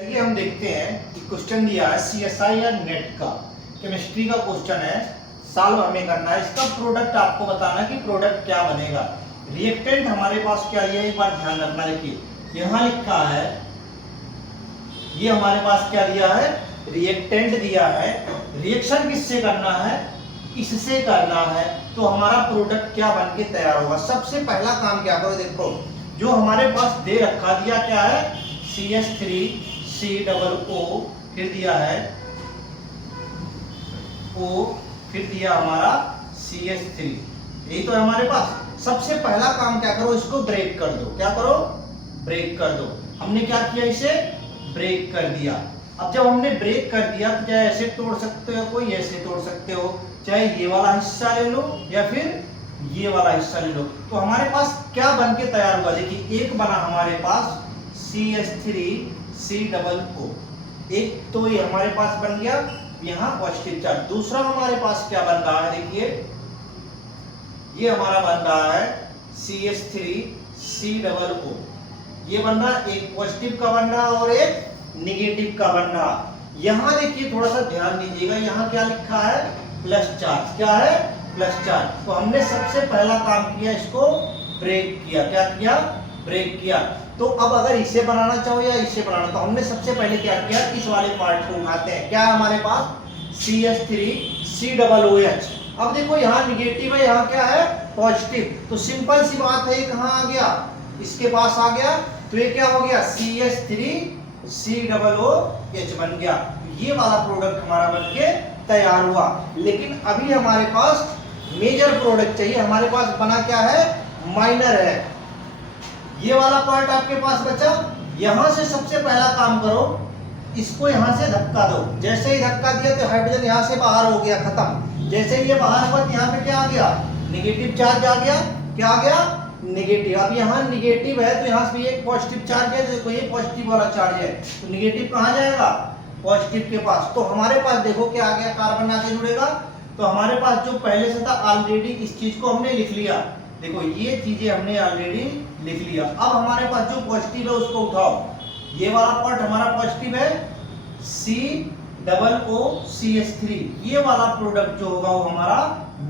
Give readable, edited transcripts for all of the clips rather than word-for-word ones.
चलिए हम देखते हैं कि क्वेश्चन दिया है सीएसआई या नेट का, केमिस्ट्री का क्वेश्चन है, सॉल्व हमें करना है। इसका प्रोडक्ट आपको बताना है कि प्रोडक्ट क्या बनेगा। रिएक्टेंट हमारे पास क्या है, एक बार ध्यान रखना। देखिए यहाँ लिखा है, ये हमारे पास क्या दिया है, रिएक्टेंट दिया है। रिएक्शन किससे करना है, इससे करना है, तो हमारा प्रोडक्ट क्या बन के तैयार होगा। सबसे पहला काम क्या करो, देखो जो हमारे पास दे रखा दिया क्या है, CH3COO, फिर दिया है O, फिर दिया हमारा CH3, यही तो है हमारे पास। सबसे पहला काम क्या करो, इसको ब्रेक कर दो। क्या करो, ब्रेक कर दो। हमने क्या किया, इसे ब्रेक कर दिया। अब जब हमने ब्रेक कर दिया तो चाहे ऐसे तोड़ सकते हो, कोई ऐसे तोड़ सकते हो, चाहे ये वाला हिस्सा ले लो या फिर ये वाला हिस्सा ले लो। तो हमारे पास क्या बन के तैयार हुआ, देखिए एक बना हमारे पास CH3COO, एक तो ये हमारे पास बन गया यहाँ पॉजिटिव चार्ज। दूसरा हमारे पास क्या बन रहा है, देखिए ये हमारा बन रहा है CH3COO, ये बन रहा एक पॉजिटिव का बन रहा और एक निगेटिव का बन रहा। यहां देखिए थोड़ा सा ध्यान दीजिएगा, यहाँ क्या लिखा है, प्लस चार्ज। क्या है, प्लस चार्ज। तो हमने सबसे पहला काम किया, इसको ब्रेक किया। क्या किया, ब्रेक किया। तो अब अगर इसे बनाना चाहो या इसे बनाना, तो हमने सबसे पहले क्या किया, इस वाले पार्ट को उठाते हैं। क्या है हमारे पास, CH3COOH। अब देखो यहाँ निगेटिव है, यहाँ क्या है, पॉजिटिव। तो सिंपल सी बात है, कहाँ आ गया, इसके पास आ गया। तो ये क्या हो गया, CH3COOH बन गया। ये वाला प्रोडक्ट हमारा बन के तैयार हुआ। लेकिन अभी हमारे पास मेजर प्रोडक्ट चाहिए। हमारे पास बना क्या है, माइनर है। ये वाला पार्ट आपके पास बचा। यहां से सबसे पहला काम करो, इसको यहां से धक्का दो। जैसे ही धक्का दिया तो हाइड्रोजन यहां से बाहर हो गया, खत्म। जैसे ही ये बाहर हुआ, यहाँ पे क्या आ गया, निगेटिव चार्ज आ गया। क्या आ गया, निगेटिव। अब यहाँ निगेटिव है तो यहाँ से भी एक पॉजिटिव चार्ज है। देखो ये पॉजिटिव वाला चार्ज है, तो निगेटिव कहाँ जाएगा, पॉजिटिव के पास। तो हमारे पास देखो क्या आ गया, कार्बन आके जुड़ेगा। तो हमारे पास जो पहले से था ऑलरेडी, इस चीज को हमने लिख लिया। देखो ये चीजें हमने ऑलरेडी लिख लिया। अब हमारे पास जो पॉजिटिव है उसको उठाओ। ये वाला पार्ट हमारा पॉजिटिव है, COOCH3। ये वाला प्रोडक्ट जो होगा वो हमारा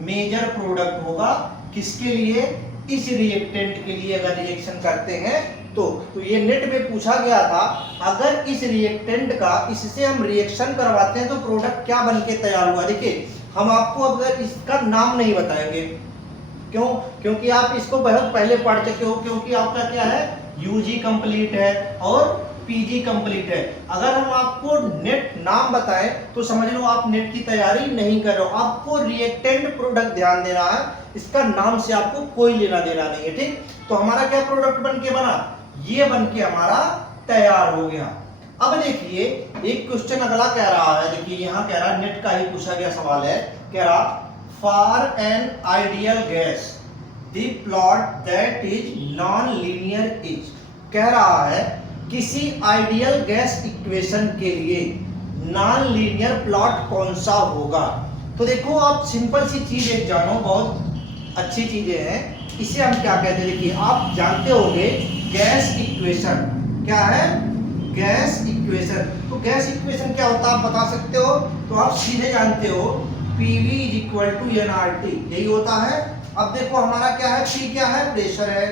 मेजर प्रोडक्ट होगा। किसके लिए, इस रिएक्टेंट के लिए अगर रिएक्शन करते हैं तो ये नेट में पूछा गया था, अगर इस रिएक्टेंट का इससे हम रिएक्शन करवाते हैं तो प्रोडक्ट क्या बन के तैयार हुआ। देखिए हम आपको अगर इसका नाम नहीं बताएंगे, क्यों, क्योंकि आप इसको बहुत पहले पढ़ चुके हो, क्योंकि आपका क्या है, यूजी कंप्लीट है और पीजी कंप्लीट है। अगर हम आपको नेट नाम बताएं तो समझ लो आप नेट की तैयारी नहीं कर रहे हो। आपको रिएक्टेंट प्रोडक्ट ध्यान देना है, इसका नाम से आपको कोई लेना देना नहीं है, ठीक। तो हमारा क्या प्रोडक्ट बन के बना, ये बन के हमारा तैयार हो गया। अब देखिए एक क्वेश्चन अगला कह रहा है, देखिए यहाँ कह रहा है, नेट का ही पूछा गया सवाल है, कह रहा for an ideal gas the plot that is non linear is. कह रहा है किसी आइडियल गैस इक्वेशन के लिए नॉन लीनियर प्लॉट कौन सा होगा। तो देखो आप सिंपल सी चीज एक जानो, बहुत अच्छी चीजें हैं। इसे हम क्या कहते हैं, देखिए आप जानते होंगे गैस इक्वेशन। क्या है, गैस इक्वेशन। तो गैस इक्वेशन क्या होता है आप बता सकते हो, तो आप सीधे जानते हो PV = nRT, यही होता है। अब देखो हमारा क्या है, P क्या है, प्रेशर है,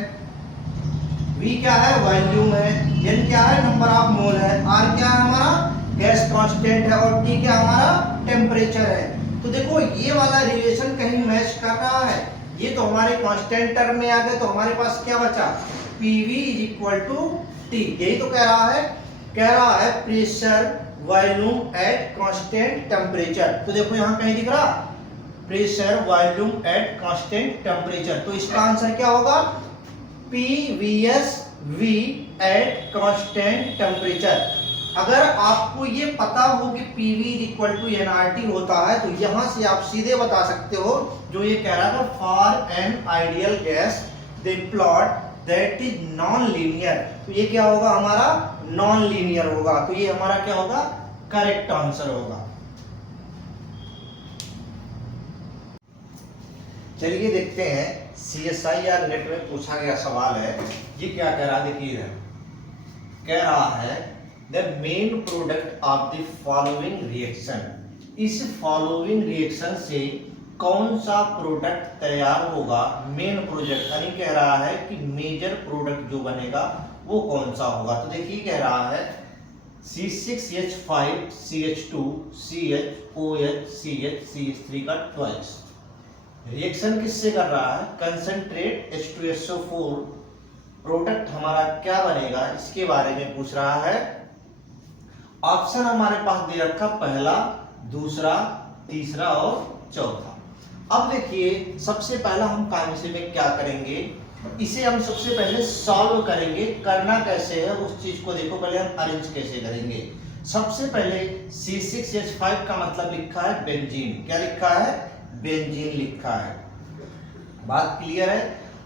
V क्या है, वॉल्यूम है, N क्या है, नंबर ऑफ मोल है, R क्या है हमारा, गैस कांस्टेंट है, और T क्या हमारा, टेम्परेचर है। तो देखो ये वाला रिलेशन कहीं मैच कर रहा है, ये तो हमारे कांस्टेंट टर्म में आ गए। तो हमारे पास क्या बचा, PV = T। यही तो कह रहा है, pressure volume at constant temperature. तो देखो यहाँ कहीं दिख रहा, pressure volume at constant temperature. तो इसका आंसर क्या होगा, PVSV एट कांस्टेंट टेम्परेचर। अगर आपको ये पता हो कि PV = nRT होता है, तो यहां से आप सीधे बता सकते हो जो ये कह रहा था, for an ideal gas the plot that is non linear. तो ये क्या होगा हमारा, नॉन लीनियर होगा। तो ये हमारा क्या होगा, करेक्ट आंसर होगा। चलिए देखते हैं CSI या नेट में पूछा गया सवाल है, ये क्या कह रहा है, देखिए कह रहा है the main product of the following reaction, इस फॉलोइंग रिएक्शन से कौन सा प्रोडक्ट तैयार होगा, मेन प्रोडक्ट यानी कह रहा है कि मेजर प्रोडक्ट जो बनेगा वो कौन सा होगा। तो देखिए कह रहा है C6H5 CH2 CH OH CH3 का ट्वाइस। रिएक्शन किससे कर रहा है, कंसंट्रेट H2SO4, प्रोडक्ट हमारा क्या बनेगा इसके बारे में पूछ रहा है। ऑप्शन हमारे पास दे रखा पहला, दूसरा, तीसरा और चौथा। अब देखिए सबसे पहला हम काम इसे में क्या करेंगे, इसे हम सबसे पहले सॉल्व करेंगे। करना कैसे है उस चीज को देखो, पहले हम अरेंज कैसे करेंगे। सबसे पहले C6H5 का मतलब लिखा है बेंजीन, क्या लिखा है, बेंजीन लिखा है, बात क्लियर है।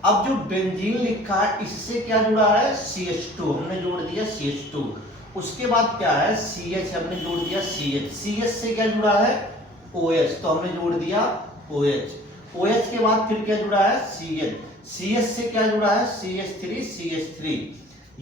अब जो बेंजीन लिखा है इससे क्या जुड़ा है, CH2 हमने जोड़ दिया CH2, उसके बाद क्या है CH हमने जोड़ दिया CH से क्या जुड़ा है OH, तो हमने जोड़ दिया OH के बाद फिर क्या जुड़ा है CH से क्या जुड़ा है CH3,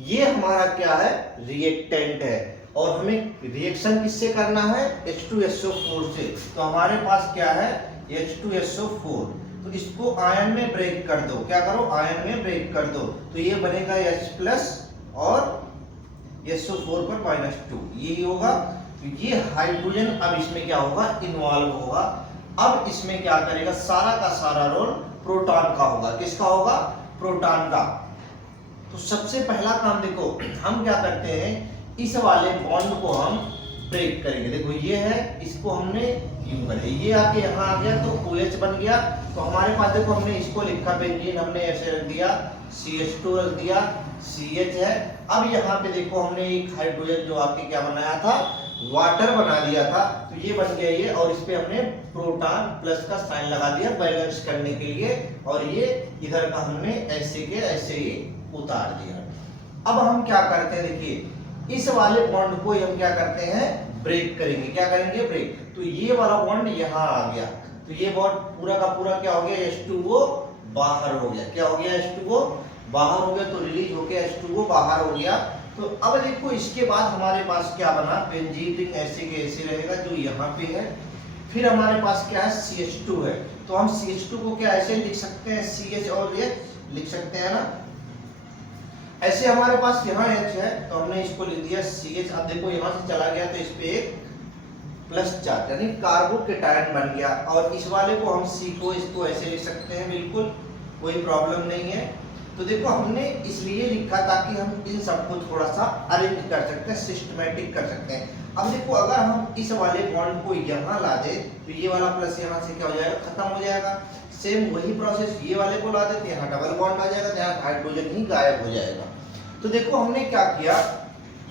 ये हमारा क्या है रिएक्टेंट है। और हमें रिएक्शन किससे करना है, H2SO4 से, तो हमारे पास क्या है H2SO4, तो इसको आयन में ब्रेक कर दो, क्या करो आयन में ब्रेक कर दो, तो ये बनेगा H+ और SO4 पर -2, यही होगा। तो ये हाइड्रोजन अब इसमें क्या होगा, इन्वॉल्व होगा। अब इसमें क्या करेगा, सारा का सारा रोल प्रोटॉन का होगा, किसका होगा, प्रोटॉन का। तो सबसे पहला काम देखो हम क्या करते हैं, इस वाले बॉन्ड को हम ब्रेक करेंगे। देखो ये है, इसको हमने यूं करे, ये आके यहाँ आ गया तो OH बन गया। तो हमारे पास देखो हमने इसको लिखा बेंजीन, हमने ऐसे रख दिया, CH2 रख दिया, CH है। अब यहाँ पे देखो हमने एक हाइड्रोजन जो आके क्या बनाया था, वाटर बना दिया था, तो ये बन गया ये, और इस पे हमने प्रोटॉन प्लस का साइन लगा दिया बैलेंस करने के लिए, और ये इधर का हमने ऐसे के ऐसे ही उतार दिया। अब हम क्या करते हैं, देखिए इस वाले बॉन्ड को हम क्या करते हैं, ब्रेक करेंगे, क्या करेंगे ब्रेक। तो ये वाला बॉन्ड यहाँ आ गया, तो ये बॉन्ड पूरा का पूरा क्या हो गया, H2O बाहर हो गया, क्या हो गया H2O बाहर हो गया, तो रिलीज हो गया H2O बाहर हो गया। तो अब देखो इसके बाद हमारे पास क्या बना, बेंजीन रिंग ऐसे के ऐसे रहेगा जो यहाँ पे है। फिर हमारे पास क्या है CH2 है, तो हम CH2 को क्या ऐसे लिख सकते हैं, CH और H लिख सकते हैं ना, ऐसे हमारे पास यहाँ H है तो हमने इसको लिख दिया CH। अब देखो यहाँ से चला गया तो इस पे एक प्लस चार्ज यानी कार्बोकेटायन बन गया, और इस वाले को हम C को इसको ऐसे लिख सकते हैं, बिल्कुल कोई प्रॉब्लम नहीं है। तो देखो हमने इसलिए लिखा ताकि हम इन सबको थोड़ा सा अरेंज कर सकते हैं, सिस्टमैटिक कर सकते हैं। अब देखो अगर हम इस वाले बॉन्ड को यहाँ ला दे तो ये वाला प्लस यहाँ से क्या हो जाएगा, खत्म हो जाएगा। सेम वही प्रोसेस ये वाले को ला देते हैं, यहाँ डबल बॉन्ड आ जाएगा, यहाँ हाइड्रोजन ही गायब हो जाएगा। तो देखो हमने क्या किया,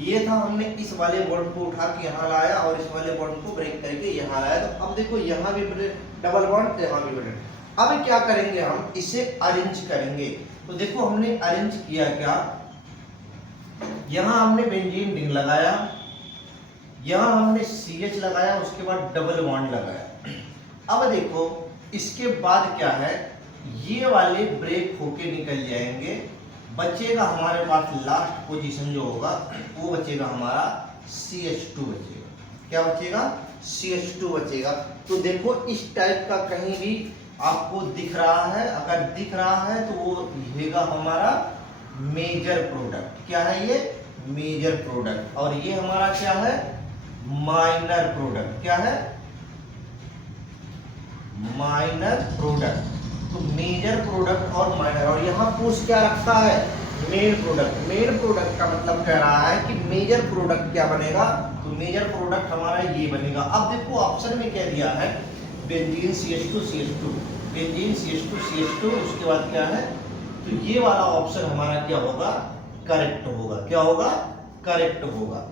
ये था हमने इस वाले बॉन्ड को उठा के यहाँ लाया और इस वाले बॉन्ड को ब्रेक करके यहाँ लाया। तो अब देखो यहाँ भी डबल बॉन्ड, यहाँ भी ब्रेक। अब क्या करेंगे, हम इसे अरेंज करेंगे। तो देखो हमने अरेंज किया क्या, यहाँ हमने बेंजीन रिंग लगाया, यहाँ हमने CH लगाया, उसके बाद डबल बॉन्ड लगाया। अब देखो इसके बाद क्या है, ये वाले ब्रेक होके निकल जाएंगे, बचेगा हमारे पास लास्ट पोजीशन जो होगा वो बचेगा हमारा CH2 बचेगा। क्या बचेगा, CH2 बचेगा। तो देखो इस टाइप का कहीं भी आपको दिख रहा है, अगर दिख रहा है तो वो रहेगा हमारा मेजर प्रोडक्ट। क्या है ये, मेजर प्रोडक्ट। और ये हमारा क्या है, माइनर प्रोडक्ट। क्या है, माइनर प्रोडक्ट। तो मेजर प्रोडक्ट और माइनर, और यहाँ पूछ क्या रखा है, मेन प्रोडक्ट। मेन प्रोडक्ट का मतलब कह रहा है कि मेजर प्रोडक्ट क्या बनेगा, तो मेजर प्रोडक्ट हमारा ये बनेगा। अब देखो ऑप्शन में क्या दिया है, बेंजीन CH2, बेंजीन CH2, उसके बाद क्या है, तो ये वाला ऑप्शन हमारा क्या होगा, करेक्ट होगा। क्या होगा, करेक्ट होगा।